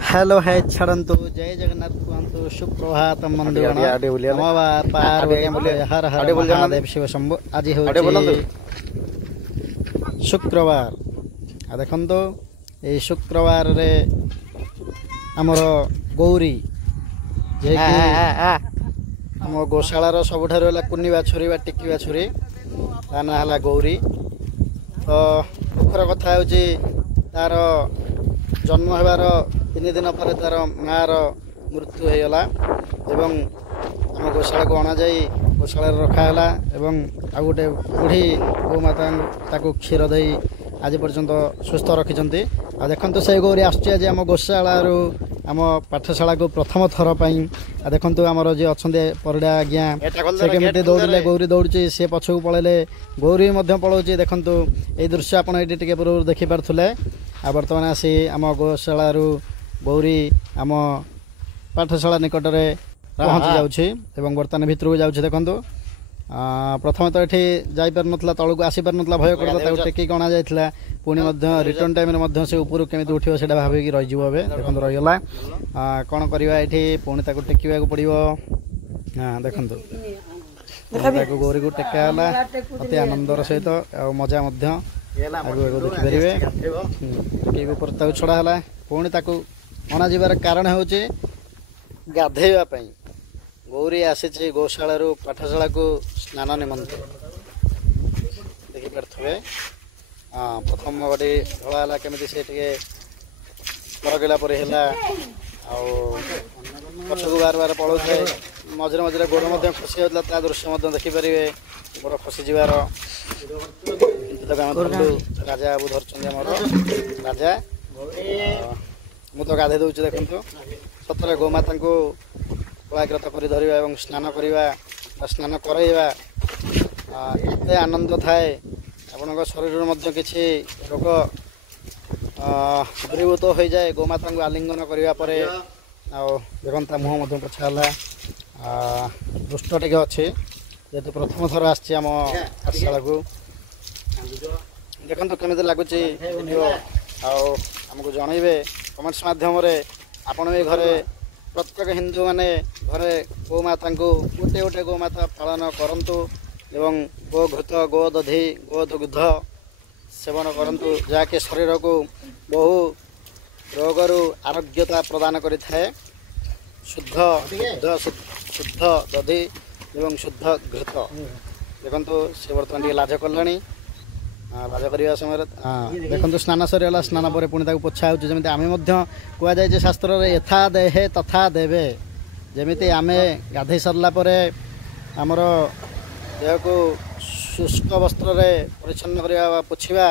Hello है छड़ंतु जय जगन्नाथ कुहंतु सुप्रभात मंदिर नमवार पार्वती हर हर महादेव शिव शंभु आज हूँ शुक्रवार देखो ये शुक्रवार रे आमर गौरी जे आम गोशालार सबुठार कुनी बाछुरी बा टिकी बाछुरी ता ना है गौरी। तो दुखर कथा हूँ तार जन्म होबार 3 दिन पर तार मार मृत्यु होगला एवं आम गोशाला को अणा जाई गोशाला रखाला एवं आ गोटे बुढ़ी गोमाता क्षीर दे आज पर्यंत सुस्थ रखिंट। आ देखो से गौरी आज आम गोशाला आम पाठशाला को प्रथम थर पर देखो आमर जी अच्छा परिडा आज्ञा से केमी दौड़े गौरी दौड़ी सी पछक पलैले गौरी पलाऊँच देखो ये दृश्य आप पूर्व देखिपे आ बर्तमान आसी आम गोशाला गौरी आम पाठशाला निकट में पहुँची जाऊँ बर्तमान भितर जाऊँ। देखो प्रथम तो ये जापर ना तलू को आसी पार ना भय करता टेक अणा जाता पुणी रिटर्न टाइम से ऊपर केमी उठो से भाविक रही देखो रहीगला कौन करवा ये पुणी टेकवा पड़ो। हाँ देखो गौरी को टेकाला अति आनंदर सहित मजा देखिपारे टेक ऊपर छड़ाला पुणी अणा जबार कारण हूँ गाधेवाई गौरी आसी गौशाला पाठशाला को स्नान निमंत देखिपे। प्रथम गोटे ढलाला केमी से करगला पछक बार बार पड़ो मझे मझे गोड़ खसी जाता दृश्य देखिपारे गोड़ खसी जबार राजा बाबू धरचंद राजा मु तो गाधे दूचे देखो सतरे गोमाता को कलाकृत कर धरवा और स्नान करवा स्नान करवा एत आनंद थाए आपण शरीर किसी रोग दूरीभूत हो जाए गोमाता को आलिंगन करने देखता मुह पोछाला दुष्ट टे अच्छे जेहतु प्रथम थर आम पाठशाला को देखो केमी लगुच आमको जनइबे कमेंट्स माध्यम आपण भी घरे प्रत्येक हिंदू माने घरे गोमाता को गोटे गोटे गोमाता पालन करंतु एवं गो घृत गो दधि गो दुग्ध सेवन करंतु जाके शरीर को बहु रोगरु आरोग्यता प्रदान करिथाए। शुद्ध शुद्ध दधि एवं शुद्ध घृत देखो से बर्तमान लाज कलानी लाज करने समय देखो स्नान सरीगला स्नान पर पुणी पोछा होमी आम कहुए शास्त्र यथा देहे तथा देवे जमी आम गाधे सरला आमर देह को शुष्क वस्त्र परिच्छन्न करवा पोछा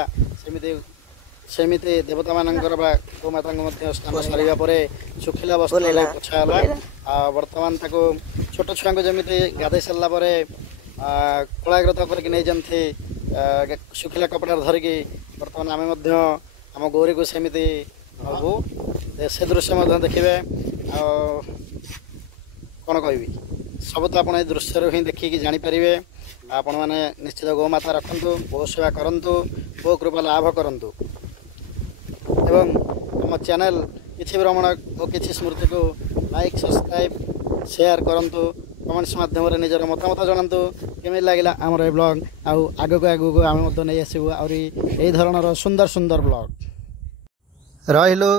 सेमिति देवता मानकर गोमाता स्नान सरिया सुखिला वस्त्र पोछाला बर्तमान छोट छुआ को जमी गाधे सरला कलाकृत करके नहीं जाती सुखिला कपड़ा धरिकी बर्तमान आम आम गौरी को सेमती हबू से दृश्य देखिए कौन कह सब तो आप दृश्य हिं देखिकी जापर आपण मैंने निश्चित गोमाता रखु गो सेवा करूँ गो कृपा लाभ करूँ एवं आम चैनल किसी भ्रमण और किसी स्मृति को लाइक सब्सक्राइब शेयर करूँ कमेंट्स माध्यम निजर मतामत जनातु केमी लगे आमर ये ब्लॉग आग को आम नहीं आसबू आहरी यही धरणर सुंदर सुंदर ब्लॉग रहिलु।